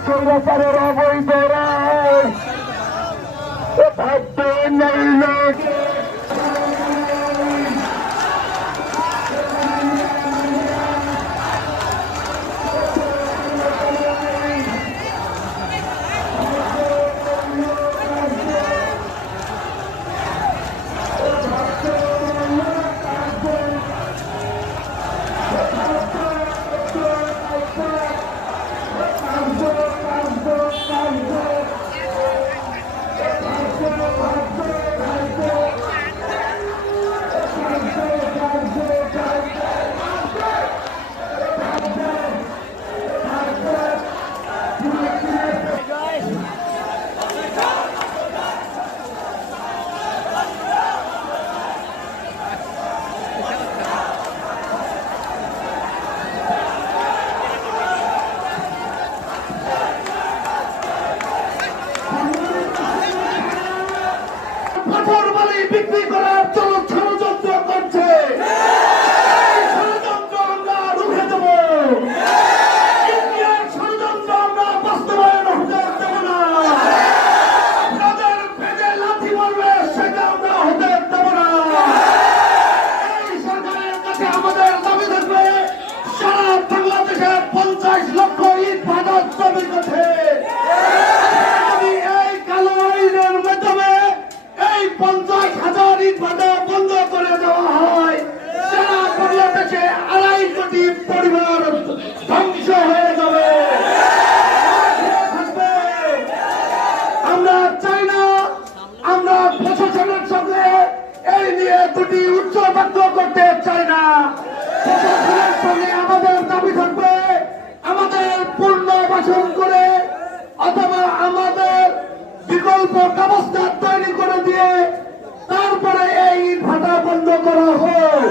স্বৈরাচারের অবৈধ রায় ভাবতে নইল বিক্রি করার জন্য ষড়যন্ত্র করছে। ষড়যন্ত্র আমরা রুখে দেব, ইন্ডিয়ার ষড়যন্ত্র আমরা বাস্তবায়ন হতে দেব না। তাদের পেটে লাথি মারবে সেটা আমরা হতে দেব না। এই সরকারের কাছে আমাদের দাবি থাকবে সারা বাংলাদেশে 50 লক্ষ ইট ভাটার জমির কাছে এই কালো আইনের মাধ্যমে এই 50,000 ইট ভাটা বন্ধ করে দেওয়া হয়, সারা বাংলাদেশে 2.5 কোটি পরিবার ধ্বংস হয়ে যাবে। আমরা চাই না, আমরা প্রশাসনের সঙ্গে এই নিয়ে দুটি উচ্চ বাক্য করতে চাই না। প্রশাসনের সঙ্গে আমাদের দাবি থাকবে আমাদের পুনর্বাসন করে অথবা আমাদের বিকল্প ব্যবস্থা তৈরি করে দিয়ে তারপরে এই ভাটা বন্ধ করা হোক।